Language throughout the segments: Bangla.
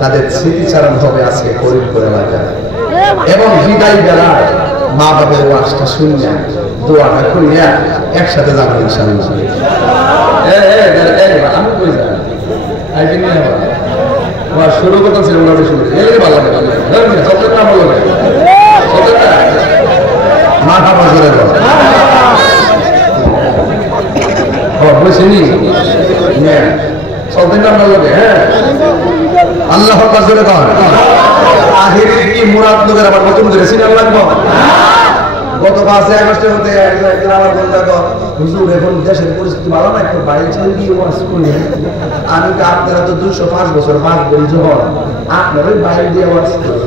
তাদের স্মৃতিচারণ হবে আজকে করিমপুর এলাকায়। এবং বিদায় বেলায় মা বাবার ওয়াজটা শুনিয়া দোয়াটা করিয়া একসাথে যাবো ইনশাআল্লাহ। আমি কই যাই শুরু কথা ছিল ভালো লাগে যতটা ভালো লাগে মাথা বাজারে বুঝিনি চলতে ভালো লাগে। হ্যাঁ আল্লাহ বাজারে মুরাদনগর আবার নতুন করে সিনেমা লাগবো। গত 5 আগস্টের মধ্যে আমার বলতে হুজুর এখন দেশের পরিস্থিতি ভালো না, একটু বাইরে ছেড়ে দিয়ে ওয়াজ করি। আমি তো আপনারা তো 205 বছর বাদ বলি যখন আপনার ওই বাইরে দিয়ে ওয়াজ করি,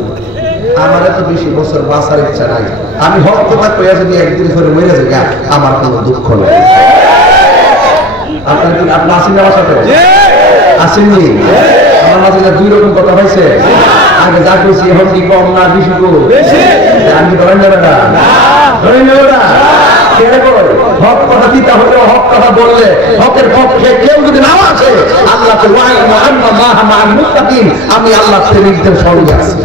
আমার এত বেশি বছর বাঁচার ইচ্ছা নাই। আমি হক কথা কইয়া যদি একদিন করে মরে যাই আমার কোনো দুঃখ নেই। আপনার আসেন আমার সাথে আসেননি? আমার মাঝে 2 রকম কথা হয়েছে। আগে যা কইছি এখন কি কম না বেশি আমি ধরেন যাবে না, ধরেন যাবে না। হক কথা দিতে হলে হক কথা বললে হকের পক্ষে কেউ যদি নাও আছে আল্লাহ আমি আল্লাহ প্রেমিকদের সঙ্গে আছি।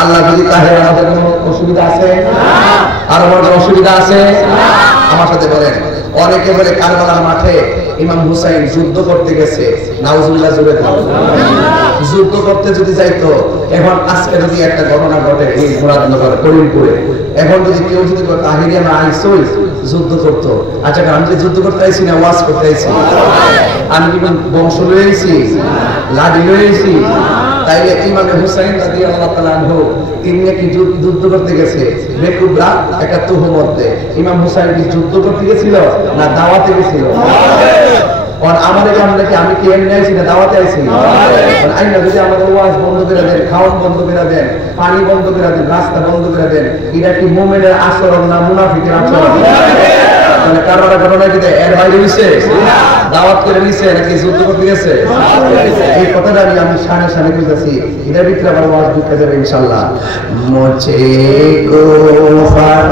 আল্লাহ যদি তাহে আমাদের কোনো অসুবিধা আছে? আর আমার অসুবিধা আছে? আমার সাথে বলেন। অনেকে বলে কারবালার মাঠে ইমাম হুসাইন যুদ্ধ করতে গেছে, নাউজুবিল্লাহ জুড়ে যুদ্ধ করতে যদি যাইতো, এখন আজকে যদি একটা ঘটনা ঘটে এই মুরাদনগর করিমপুরে, এখন যদি কেউ যদি তাহিরিয়া না আইসই যুদ্ধ করতো, আচ্ছা আমি যে যুদ্ধ করতে আইছি না ওয়াজ করতে আইছি, আমি কি বংশ লয়ে আইছি, লাঠি লয়ে আইছি? তাইলে ইমাম হুসাইন রাদিয়াল্লাহু তাআলা আনহু তিনি কি যুদ্ধ করতে গেছে? বেকুবরা একটা তুহমত দেয়। ইমাম হুসাইন কি যুদ্ধ করতে গেছিল না দাওয়াতে গেছিল? আর আমার এখানে কি আমি কি এমনি আইছি না দাওয়াতে আইছি? আইনা যদি আমাদের ওয়াজ বন্ধ করে দেন, খাওয়ান বন্ধ করে দেন, পানি বন্ধ করে দেন, রাস্তা বন্ধ করে দেন, এটা কি মুমিনের আচরণ না মুনাফিকের আচরণ? মানে কারোর ঘটনা কি এর বাইরে হইছে? দাওয়াত করে নিছে নাকি যুদ্ধ করতে গেছে? এই কথাটা আমি সামনে সামনে কইতাছি, এটার ভিতরে আবার ওয়াজ ঢুকে যাবে ইনশাআল্লাহ। মুঝে কুফার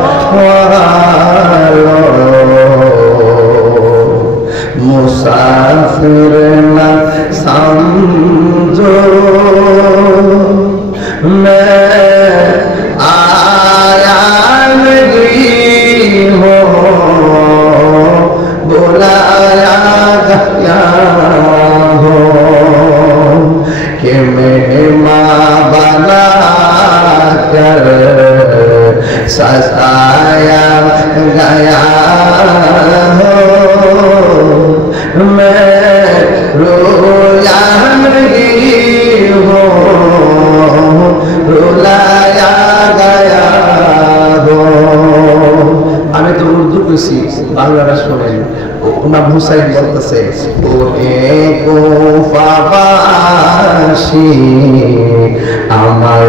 मुसाफिर न समझो मैं आया नहीं हो बुलाया गया हो कि मेहमान बना कर सजाया गया हो मैं रोया नहीं हूँ रुलाया गया हो। আমি তো উর্দু কইছি, বাংলাটা শোনেন। ইমাম হুসাইন বলতেছে ও কুফাবাসী আমার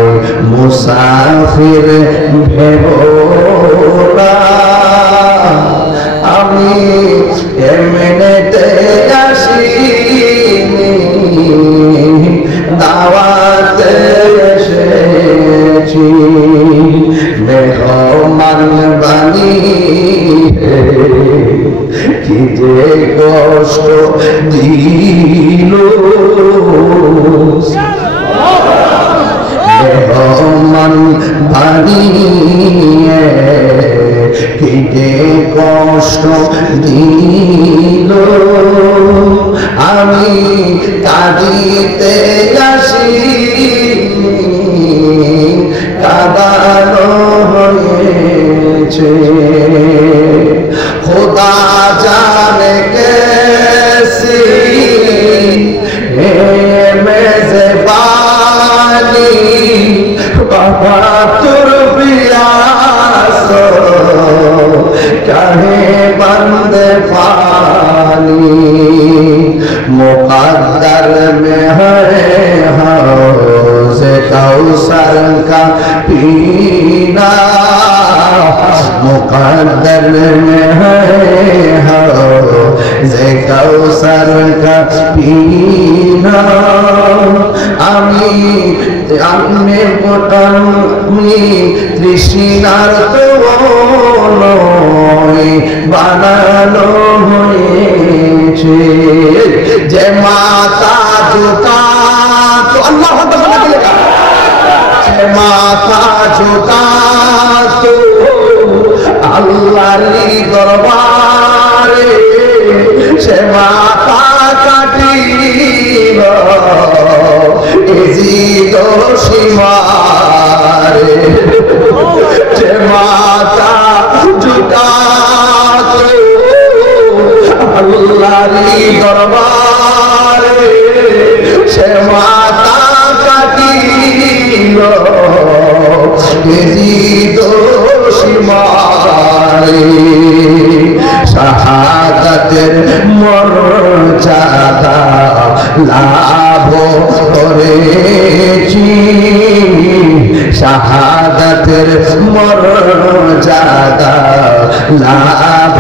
মুসাফির ভেবো না, আমি এমনিতে আসিনি দাওয়াতে এসেছি, মেহমান বানিয়ে কি যে কষ্ট দিল, মেহমান বানিয়ে কি যে কষ্ট দিল, আমি কাঁদিতে আসি কাঁদানো হয়েছে। খোদা জানে কেসি মেজবানি বাবা তোর পিয়াস কাহে বন্দে পানি मुक़द्दर में है हौज़ कौसर का पीना, मुक़द्दर में है हौज़ कौसर का पीना, আমি তৃষ্ণার তো নয় বানানো হয়েছে যে মাতা জোতা আল্লাহু আকবার কি লেখা সে মাথা ঝুঁকাতো আল্লাহর দরবারে সে মাথা কাটিল এজিদ সীমারে সে মাথা ঝুঁকাতো আল্লাহর দরবারে সে মাথা কাটিল এজিদ সীমারে শাহাদাতের মর্যাদা লাভ করেছি শাহাদাতের মর্যাদা লাভ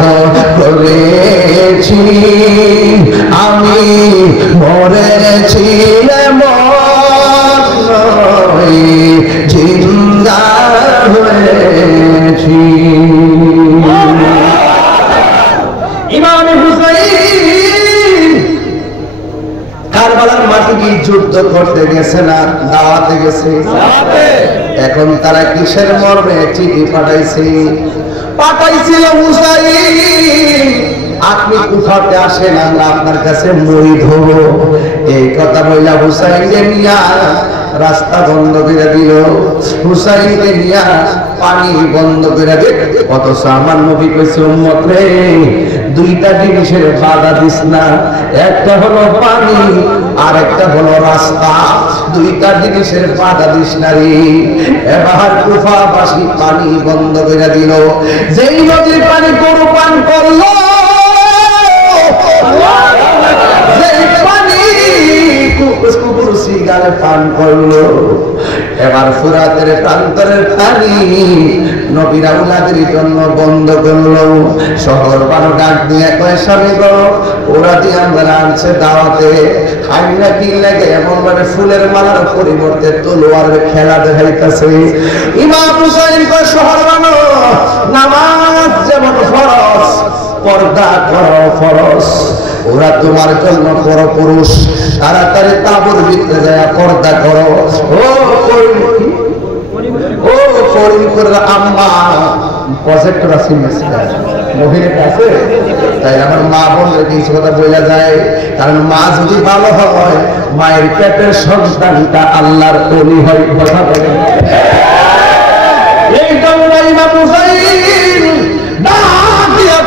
করেছি আমি মরেছি জিন্দা হয়েছি ইমাম হুসাইন কারবালার মাটি কি যুদ্ধ করতে গেছে না দাওয়াতে গেছে এখন তারা কিসের মর্মে চিঠি পাঠাইছিল হুসাইন আপনি কুফাতে আসেন আমরা আপনার কাছে মুড়ি ধরবো এই কথা বইলা হুসাইনকে নিয়া রাস্তা বন্ধ করে দিল হুসাইনকে নিয়া পানি বন্ধ করে দিল অথচ আমার নবী কইছে উম্মত রে দুইটা জিনিসের বাধা দিস না একটা হলো পানি আর একটা হলো রাস্তা দুইটা জিনিসের বাধা দিস না রে এবার কুফাবাসী পানি বন্ধ করে দিল যেই নদীর পানি গরু পান করলো পান করলো এবার ফুরাতের প্রান্তরের পানি নবীর আওলাদের জন্য বন্ধ করলো শহর বারো ডাক দিয়ে কয় স্বামী গো ওরা দিয়ে আমরা আনছে দাওয়াতে খাই না কি লাগে এমন মানে ফুলের মালার পরিবর্তে তলোয়ারের খেলা দেখাইতেছে ইমাম হুসাইন কয় শহর বানো নামাজ যেমন ফরজ পর্দা করো ফরজ ওরা তোমার জন্য পরপুরুষ তাড়াতাড়ি তাবুর ভিতরে যায় পর্দা করো ও করিমপুর আম্মা প্রজেক্টর আছে মহিলাটা আছে তাই আমার মা বোনদের কিছু কথা বোঝা যায় কারণ মা যদি ভালো হয় মায়ের পেটের সন্তানটা আল্লাহর ওলি হয় কথা বলে এইটা ইমাম হুসাইন ডাক দিয়া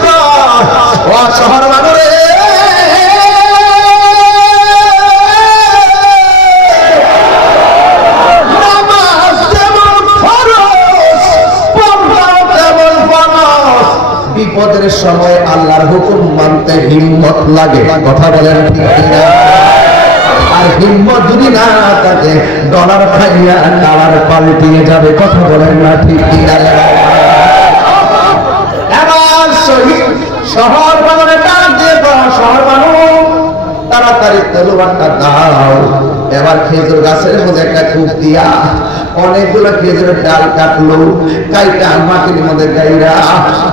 ও শহর বানরে বিপদের সময় আল্লাহর হুকুম মানতে হিম্মত লাগে কথা বলেন ঠিক কিনা আর হিম্মত যদি না থাকে ডলার খাইয়া কালার পাল্টিয়ে যাবে কথা বলেন না ঠিক কিনা এবার শহর বানানো ডাক দিয়ে শহর বানানো তাড়াতাড়ি তলোয়ারটা দাও এবার খেজুর গাছের মধ্যে একটা খুব দিয়া অনেকগুলো খেজুরের ডাল কাটলো কাইটা মাটির মধ্যে গাইরা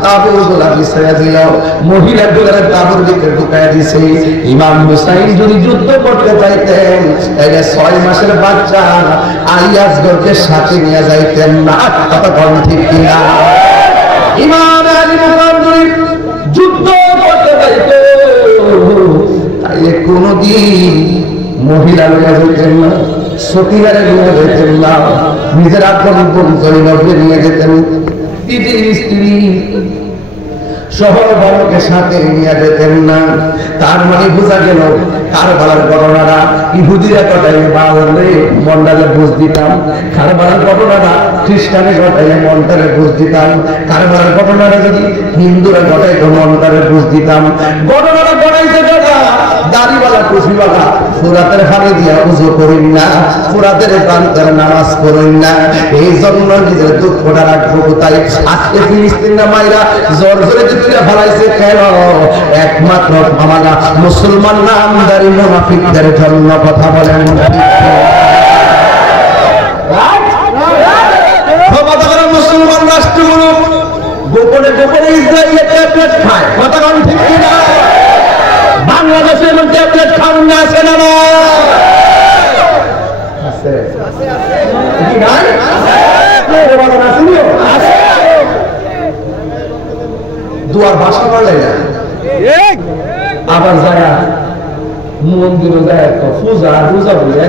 তাবুগুলা বিছাইয়া দিল মহিলাগুলোর তাবুর ভিতরে ঢুকাইয়া দিছে ইমাম হুসাইন যদি যুদ্ধ করতে চাইতেন তাহলে 6 মাসের বাচ্চা আলিয়াসগরকে সাথে নিয়ে যাইতেন না কথা কোন ঠিক কিনা ইমাম আলী মুকাদ্দিম যুদ্ধ করতে চাইতো তাইলে কোনদিন মহিলা লইয়া যেতেন না সতীহারে নিয়ে যেতেন না নিজের আপন পরিবারকে নিয়ে যেতেন দিদির স্ত্রী শহর বালকে সাথে নিয়ে যেতেন না তার মানে বোঝা গেল কারবালার ঘটনাটা ইহুদিরা ঘটাইলে বাংলাদেশে মন্ডলে বুঝ দিতাম কারবালার ঘটনাটা খ্রিস্টানে ঘটাইলে মন্ডলে বুঝ দিতাম কারবালার ঘটনাটা যদি হিন্দুরা ঘটাইতো মন্ডলে বুঝ দিতাম ঘটনাটা ঘটাইছে দাদা দাড়িওয়ালা টুপিওয়ালা ফুরাতের হারে দিয়া উজু করেন না ফুরাতের প্রান্তের নামাজ পড়েন না এই জন্য নিজের দুঃখটা রাখবো কোথায় আজকে ফিলিস্তিনের মায়েরা জোর জোরে তুলে ফেলাইছে কেন একমাত্র আমারা মুসলমান নামদারি মুনাফিকদের জন্য কথা বলেন মুসলমান রাষ্ট্রগুলো গোপনে গোপনে ইসরায়েলের ট্যাবলেট খায় কথা কোন ঠিক কিনা বাংলাদেশের ট্যাবলেট খাওয়ান না আছে না দুয়ার ভাষা পারলে না, আবার যায় মন্দিরও যায় পূজা পূজা বলে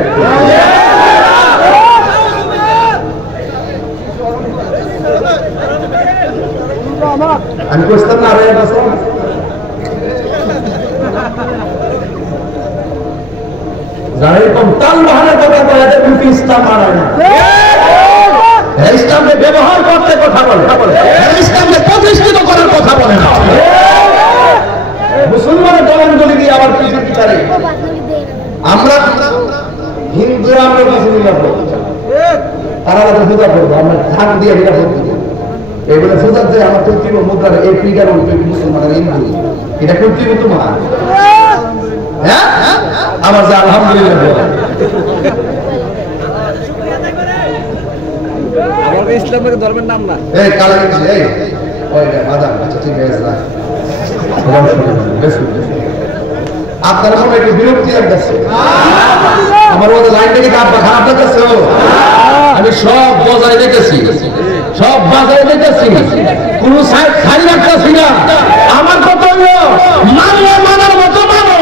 আমি বুঝতাম না আড়াই বছর যারা এরকম তাল বাহানের কথা বলে এদের মুখে ইসলাম মানায় না, ইসলামকে ব্যবহার করতে কথা বলে, ইসলামকে প্রতিষ্ঠিত করার কথা বলে না। মুসলমানের দলানগুলি দিয়ে আবার পৃথিবী চারে আমরা হিন্দুরা আমরা কাছে নিরাপদ, তারা আমাদের পূজা করবো, আমরা ধান দিয়ে নিরাপদ দিব এগুলো পূজার যে আমার কৃত্রিম মুদ্রার এই পিটার মুসলমানের হিন্দু এটা কৃত্রিম তোমার হ্যাঁ আমার যে আলহামদুলিল্লাহ ইসলামের ধর্মের নাম না এই কালা এই ওইটা মাদাম আচ্ছা ঠিক আছে না আপনারা সবাই একটু বিরক্তি লাগতেছে আমার মধ্যে লাইন থেকে খারাপ লাগতেছে আমি সব বজায় রেখেছি সব বাজায় রেখেছি কোন সাইড খালি রাখতেছি না আমার কথা হলো মানলে মানার মতো মানো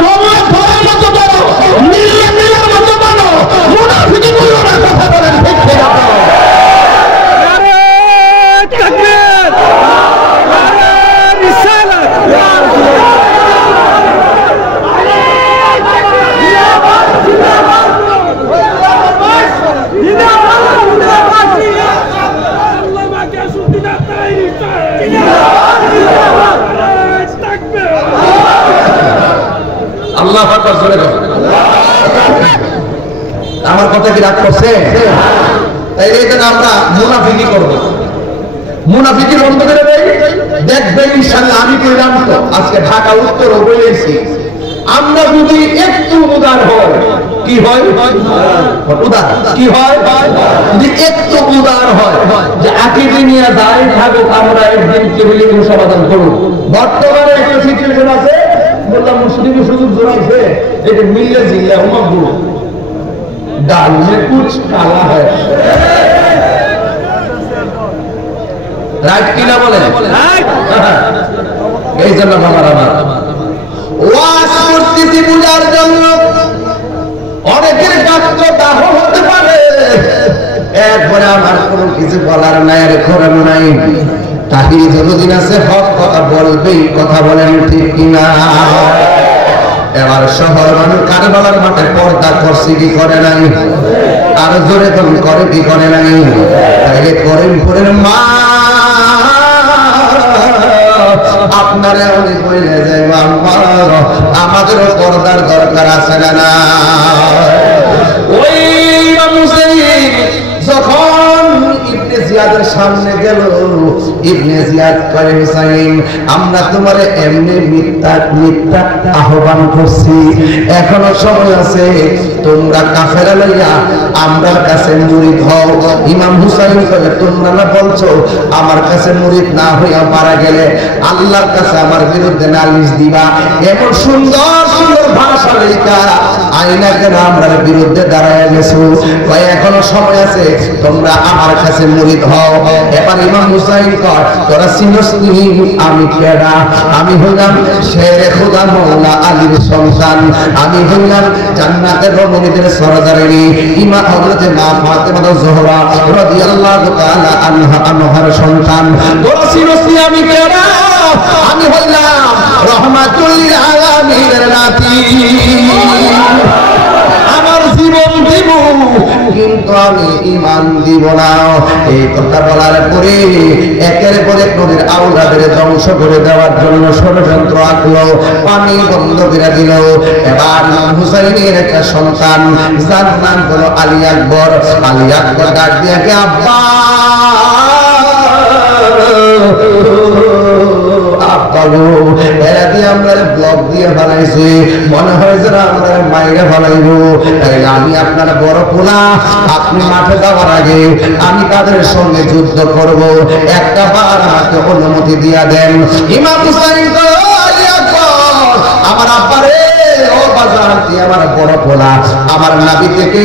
ধর্মের মতো মানো মিললে মিলার মতো মানো মুনাফিকি বলো না কথা বলেন ঠিক ঠিক আল্লাহ আকবার জোরে বলো আমার কথা কি রাগ করছে তাই এইখানে আমরা মুনাফিকি করব মুনাফিকি বন্ধ করে দেই দেখবেন ইনশাআল্লাহ আমি কইলাম তো আজকে ঢাকা উত্তর বলেছি আমরা যদি একটু উদার হই কি হয় উদার কি হয় যদি একটু উদার হয় যে আকীদা নিয়ে দাঁড়িয়ে থাকো আমরা একদিন কেবলই সমাধান করব বর্তমানে একটা সিচুয়েশন আছে বললাম মুসলিম সুযোগ জোড়াইছে এটা মিললে জিল্লা হুমাবু ডাল মে কুছ কালা হয় রাইট কিনা বলে এই জন্য আমার ওয়াজ করতেছি বুঝার জন্য অনেকের কাছে দাহ হতে পারে একবারে আমার কোনো কিছু বলার নাই আর খবর নাই তাহিরি যতদিন আছে হক কথা বলবেই কথা বলেন ঠিক কিনা এবার শহর মানুষ কারবালার মাঠে পর্দা করছে কি করে নাই আর জোরে কোন করে কি করে নাই তাইলে করেন করেন মা আপনারা অনেক হয়ে যায় আমাদেরও পর্দার দরকার আছে না ওই যখন ইবনে জিয়াদের সামনে গেল ইবনে জিয়াদ কয় হুসাইন আমরা তোমারে এমনি মিথ্যা আহ্বান করছি এখনো সময় আছে তোমরা কাফেরা লইয়া আমরার কাছে মুরিদ হও ইমাম হুসাইন কয় তোমরা না বলছো আমার কাছে মুরিদ না হইয়া মারা গেলে আল্লাহর কাছে আমার বিরুদ্ধে নালিশ দিবা এমন সুন্দর সুন্দর ভাষা লেখা আইনা কেন আমরার বিরুদ্ধে দাঁড়ায় গেছো কয় এখনো সময় আছে তোমরা আমার কাছে মুরিদ হও এবার ইমাম হুসাইন কয় তোরা চিনস আমি কেডা আমি হইলাম শেরে খোদা মাওলা আলীর সন্তান আমি হইলাম জান্নাতের রমণীদের সরদারিনী ইমাম হযরতে মা ফাতেমা জোহরা রাদিয়াল্লাহু তাআলা আনহার সন্তান তোরা চিনস আমি কেডা আমি হইলাম রহমাতুল লিল আলামিনের নাতি আমার জীবন দিব কিন্তু আমি ঈমান দিব না এই কথা বলার পরে একের পর এক নবীর আওলাদের ধ্বংস করে দেওয়ার জন্য ষড়যন্ত্র আঁকলো পানি বন্ধ করে দিল এবার ইমাম হুসাইনের একটা সন্তান যার নাম হলো আলী আকবর ডাক দিয়ে আব্বা আমরা ব্লক দিয়ে বানাইছি মনে হয় যেন আমরা মাইরা বানাইব তাইলে আমি আপনার বড় পোলা আপনি মাঠে যাওয়ার আগে আমি তাদের সঙ্গে যুদ্ধ করব একটা বার আমাকে অনুমতি দিয়া দেন ইমাম হুসাইন আমার আব্বারে ও বাজার জানতি আমার বড় পোলা আমার নাভি থেকে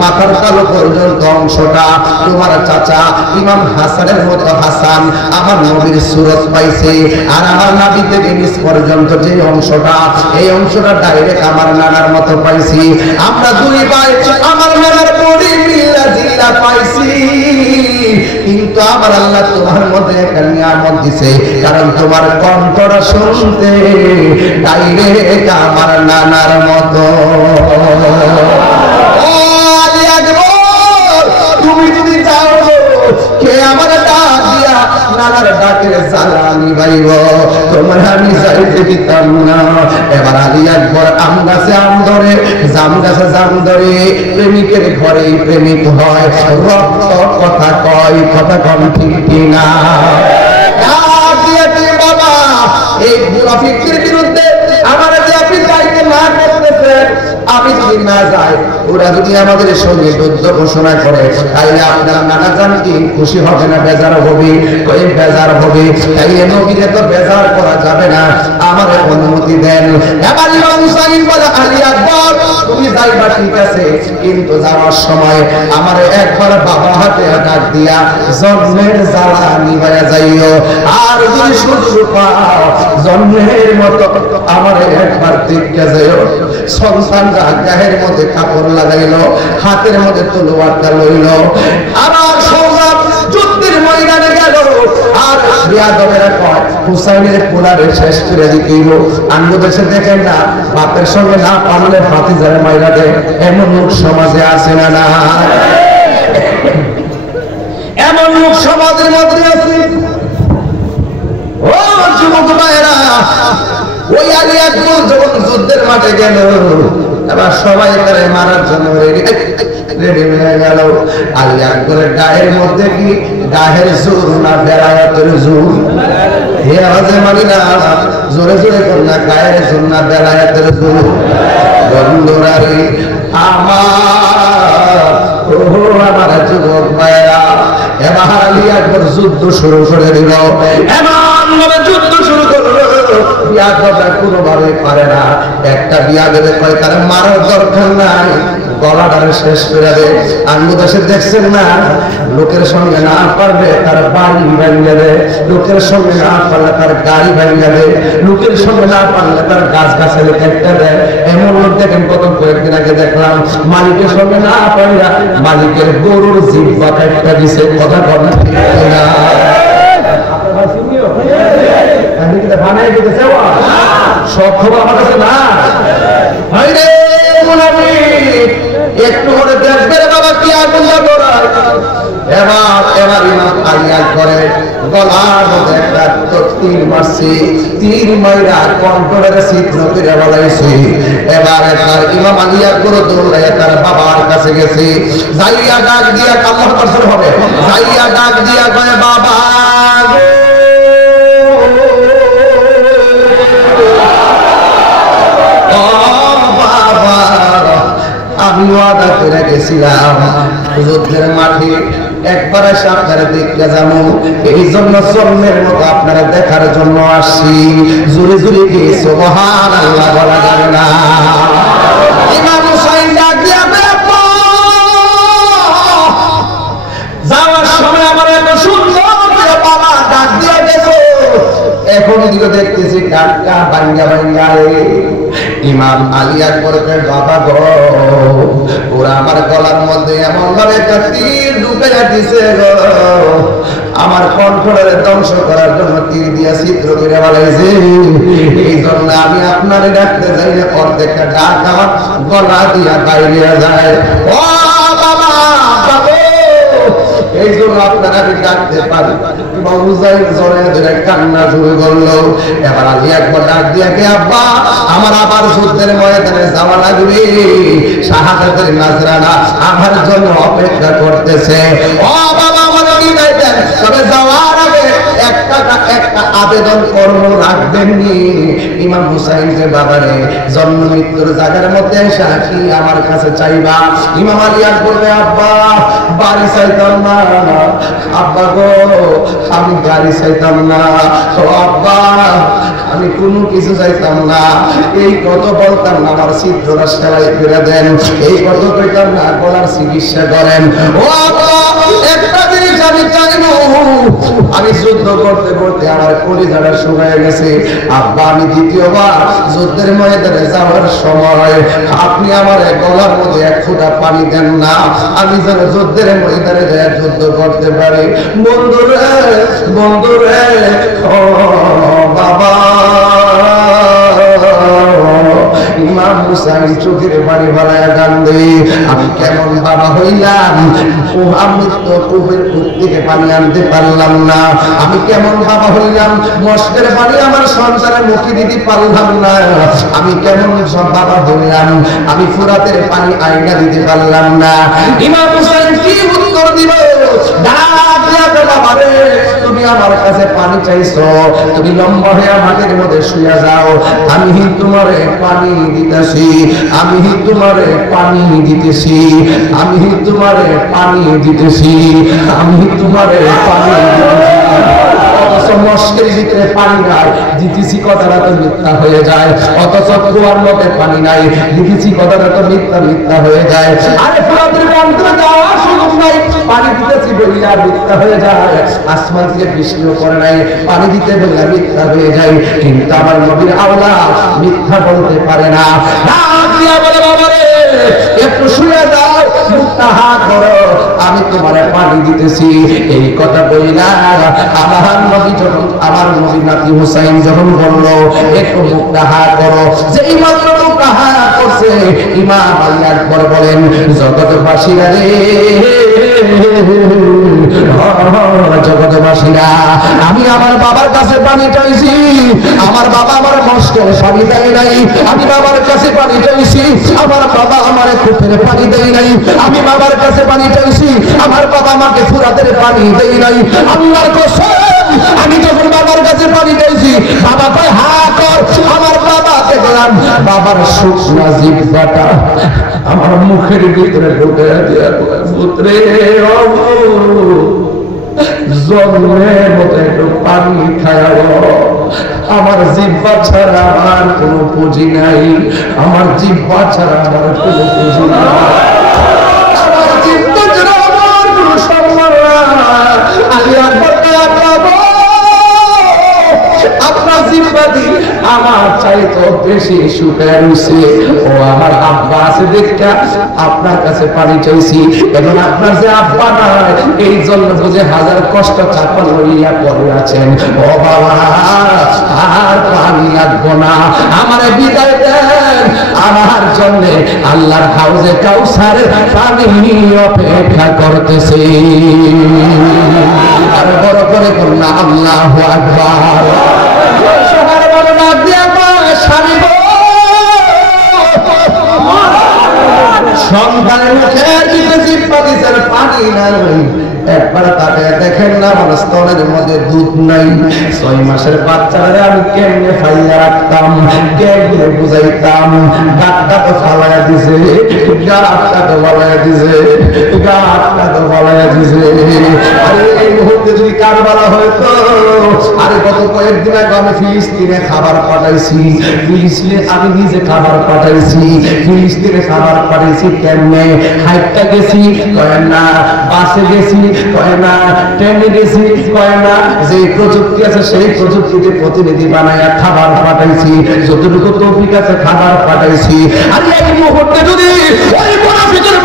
মাথার তালু পর্যন্ত অংশটা তোমার চাচা ইমাম হাসানের মতো হাসান আমার নবীর সুরত পাইছে আর আমার নাভি থেকে নিচ পর্যন্ত যে অংশটা এই অংশটা ডাইরেক্ট আমার নানার মতো পাইছি আমরা দুই ভাই আমার নানার বডি মিল্লা জিল্লা পাইছি কিন্তু আমার আল্লাহ তোমার মধ্যে একটা নিয়ামত দিছে কারণ তোমার কণ্ঠটা শুনতে ডাইরেক্ট আমার নানার মতো তুমি যদি চাও কে আমার ডাক দিয়া নানার ডাকের জ্বালানি পাইব তোমার আমি যাইতে দিতাম না এবার আলী আকবর আম গাছে আম ধরে জাম গাছে জাম ধরে প্রেমিকের ঘরে প্রেমিক হয় রক্ত কথা কয় কথা কম ঠিক কিনা বাবা এই মুনাফিকদের বিরুদ্ধে আমার যে আপনি যাইতে না করতেছেন আমি যদি না যাই ওরা যদি আমাদের সঙ্গে যুদ্ধ ঘোষণা করে তাইলে আপনার নানা জান কি খুশি হবে না বেজার হবে ওই বেজার হবে তাইলে নবীরে তো বেজার করা যাবে না আমার অনুমতি দেন এবার ইমাম হুসাইন বলে আলী আকবর তুমি যাইবা ঠিক আছে কিন্তু যাওয়ার সময় আমার একবার বাবা হাতে ডাক দিয়া জন্মের জ্বালা নিভাইয়া যাইও আর যদি সুযোগ পাও জন্মের মতো আমার একবার দেখতে যাইও সন্তানরা গায়ের মধ্যে কাপড় লাগাইলো হাতের মধ্যে তলোয়ারটা লইল আবার সংগ্রাম যুদ্ধের ময়দানে গেল আর বিয়াদবেরা কয় হুসাইনের পোলারে শেষ করে দিতেইল আঙ্গ দেশে দেখেন না বাপের সঙ্গে না পারলে ভাতিজারে মাইরা দেয় এমন লোক সমাজে আছে না না এমন লোক সমাজের মধ্যে আছে ও যুবক ভাইরা ওই আলী আকবর যখন যুদ্ধের মাঠে গেল এবার সবাই তারে মারার জন্য রেডি হয়ে গেল আলী আকবরের গায়ের মধ্যে কি গায়ের জোর না বেলায়েতের জোর হে আওয়াজে মানি না জোরে জোরে কর না গায়ের জোর না বেলায়েতের জোর বন্ধুরা রে আমার যুবক ভাইরা এবার আলী আকবর যুদ্ধ শুরু করে দিল এমন ভাবে যুদ্ধ শুরু করলো বিয়াদবরা কোনোভাবে পারে না একটা বিয়াদবে কয় তার মারার দরকার নাই গলাটারে শেষ করে দেয় আঙ্গুদাসে দেখছেন না লোকের সঙ্গে না পারবে তার বাড়ি ভেঙে দেয় লোকের সঙ্গে না পারলে তার গাড়ি ভেঙে দেয় লোকের সঙ্গে না পারলে তার গাছ গাছালি কেটে দেয় এমন লোক দেখেন কত কয়েকদিন আগে দেখলাম মালিকের সঙ্গে না পারলে মালিকের গরুর জিহ্বা কেটে দিছে কথা বলেন ঠিক না বানাই দিতেছে সব খবর আমার কাছে না একটু করে দেখবে বাবা কি আগুন এবার ইমাম আলী আকবরের গলার মধ্যে একটা তীর মারছে তীর মাইরা কণ্ঠের ছিদ্র করে বলাইছে এবার তার ইমাম আলী আকবর দৌড়াইয়া তার বাবার কাছে গেছে যাইয়া ডাক দিয়া আল্লাহু আকবার হবে যাইয়া ডাক দিয়া কয় বাবা আমি ওয়াদা করে গেছিলাম যুদ্ধের মাঠে একবারে সামনে দেখতে যাবো এই জন্য জন্মের মতো আপনারা দেখার জন্য আসছি জোরে জোরে কি সুবহানাল্লাহ বলা যাবে না ইমাম হুসাইন ডাক দিয়া যাওয়ার সময় আমার এত সুন্দর বাবা ডাক দিয়ে গেছো এখন দিকে দেখতেছি ডাক্কা ভাঙ্গা ভাঙ্গা ইমাম আলী আকবরের বাবা গো ওরা আমার গলার মধ্যে এমন ভাবে একটা তীর ঢুকাইয়া দিছে গো আমার কণ্ঠের ধ্বংস করার জন্য তীর দিয়া ছিদ্র করে বলাইছে এই জন্য আমি আপনারে ডাকতে যাই না অর্ধেকটা ডাক আমার গলা দিয়া বাইরে যায় ও বাবা এই জন্য আপনারা আমি ডাকতে পারি কান্না শুরু করলো এবার আলী একবার ডাক দিয়া কে আব্বা আমার আবার যুদ্ধের ময়দানে যাওয়া লাগবে শাহাদাতের নাজরানা আমার জন্য অপেক্ষা করতেছে ও বাবা আমার বিদায় দেন তবে যাওয়ার আগে একটা একটা আবেদন কর্ম রাখবেননি ইমাম হুসাইনকে বাবারে জন্ম মৃত্যুর জায়গার মধ্যে এসে কি আমার কাছে চাইবা? ইমাম আলী আর বলবে আব্বা বাড়ি চাইতাম না, আব্বা গো আমি গাড়ি চাইতাম না, ও আব্বা আমি কোনো কিছু চাইতাম না, এই কত বলতাম না আমার ছিদ্রটা সেলাই করে দেন, এই কত কইতাম না গলার চিকিৎসা করেন। ও আব্বা একটা জিনিস আমি চাইবো, আমি যুদ্ধ করতে করতে আমার কলিজাটা শুকায় গেছে, আব্বা আমি দ্বিতীয়বার যুদ্ধের ময়দানে যাওয়ার সময় আপনি আমার গলার মধ্যে এক ফোঁটা পানি দেন না, আমি যেন যুদ্ধের ময়দানে যাই যুদ্ধ করতে পারি। বন্ধুরে বন্ধুরে ও বাবা, ইমাম হুসাইন চোখের পানি ফেলায় কান্দে, আমি কেমন বাবা হইলাম, ও আমি তো কূপের কূপ থেকে পানি আনতে পারলাম না, আমি কেমন বাবা হইলাম, মস্কের পানি আমার সন্তানের মুখে দিতে পারলাম না, আমি কেমন সব বাবা হইলাম, আমি ফুরাতের পানি আইনা দিতে পারলাম না। ইমাম হুসাইন কি উত্তর দিব? বাবারে তুমি আমার কাছে পানি চাইছো, তুমি লম্বা হয়ে আমাদের মধ্যে শুয়ে যাও, আমি তোমারে পানি দিতেছি, আমি তোমারে পানি দিতেছি, আমি তোমারে পানি দিতেছি, আমি তোমারে পানি দিতেছি। মস্কের ভিতরে পানি নাই, দিতেছি কথাটা তো মিথ্যা হয়ে যায়, অথচ কুয়ার মধ্যে পানি নাই, দিতেছি কথাটা তো মিথ্যা মিথ্যা হয়ে যায়। আরে ফুরাতের অন্তরে যাওয়ার সুযোগ নাই, পানি দিতেছি বলিয়া মিথ্যা হয়ে যায়, আসমান থেকে বৃষ্টিও করে নাই, পানি দিতে বললে মিথ্যা হয়ে যায়। কিন্তু আমার নবীর আওলাদ মিথ্যা বলতে পারে না, বলে বাবারে একটু শুয়ে যাও, মুখটা হাত করো, আমি তোমারে পানি দিতেছি। এই কথা বইলা আমার নবী যখন, আমার নবী নাতি হুসাইন যখন বললো একটু মুখটা হাত করো, যেই মাত্র মুখটা হাত করছে ইমাম আলী আকবর বলেন জগৎবাসীরা রে, জগৎবাসীরা আমি আমার বাবার কাছে পানি চাইছি, আমার বাবা আমার মস্কের পানি দেয় নাই, আমি বাবার কাছে পানি চাইছি, আমার বাবা আমার কূপের পানি দেয় নাই, আমি বাবার কাছে পানি চাইছি, আমার বাবা আমাকে ফুরাতের পানি দেয় নাই। আল্লাহর কসম আমি যখন বাবার কাছে পানি চাইছি, বাবা কয় হা কর, আমার বাবাকে বললাম বাবার শুকনা জিহ্বাটা আমার মুখের ভিতরে ঢুকে দিয়া পুত্রে জন্মের মতো একটু পানি খাওয়াও, আমার জিহ্বা ছাড়া আমার কোনো পুঁজি নাই, আমার জিহ্বা ছাড়া আমার কোনো পুঁজি নাই, আমার জিহ্বা ছাড়া আমার কোনো সম্মান নাই। আমি আপনার জিহ্বা দিয়ে আমার চাইতো বেশি শুকায় রয়েছে, ও আমার আব্বা আছে দেখা আপনার কাছে পানি চাইছি, এবং আপনার যে আব্বা নাই এই জন্য বুঝে হাজার কষ্ট চাপা লইয়া পড়ে আছেন। ও বাবা আর পানি লাগবো না, আমার বিদায় দেন, আমার জন্য আল্লাহর হাউজে কাউসারের পানি অপেক্ষা করতেছে। আর বড় করে বললাম আল্লাহু আকবার। সন্তানের মুখের ভিতরে জিহ্বা দিছেন পানি নাই, একবার তাকে দেখেন না আমার স্তনের মধ্যে দুধ নাই, 6 মাসের বাচ্চারা আমি কেমনে ফাইয়া রাখতাম, কেমনে বুঝাইতাম, গাটটা তো ফালাইয়া দিছে, গাটটা তো ফালাইয়া দিছে, গাটটা তো ফালাইয়া দিছে। আরে এই মুহূর্তে যদি কারবালা হয়তো, আরে গত কয়েকদিন আগে আমি ফিলিস্তিনে খাবার পাঠাইছি, ফিলিস্তিনে আমি নিজে খাবার পাঠাইছি, ফিলিস্তিনে খাবার পাঠাইছি কেমনে, হাইটটা গেছি কয় না, বাসে গেছি কয় না, ট্রেনে গেছি কয় না, যে প্রযুক্তি আছে সেই প্রযুক্তিতে প্রতিনিধি বানায়া খাবার পাঠাইছি, যতটুকু তৌফিক আছে খাবার পাঠাইছি। আর এই মুহূর্তে যদি ওই মুনাফিকের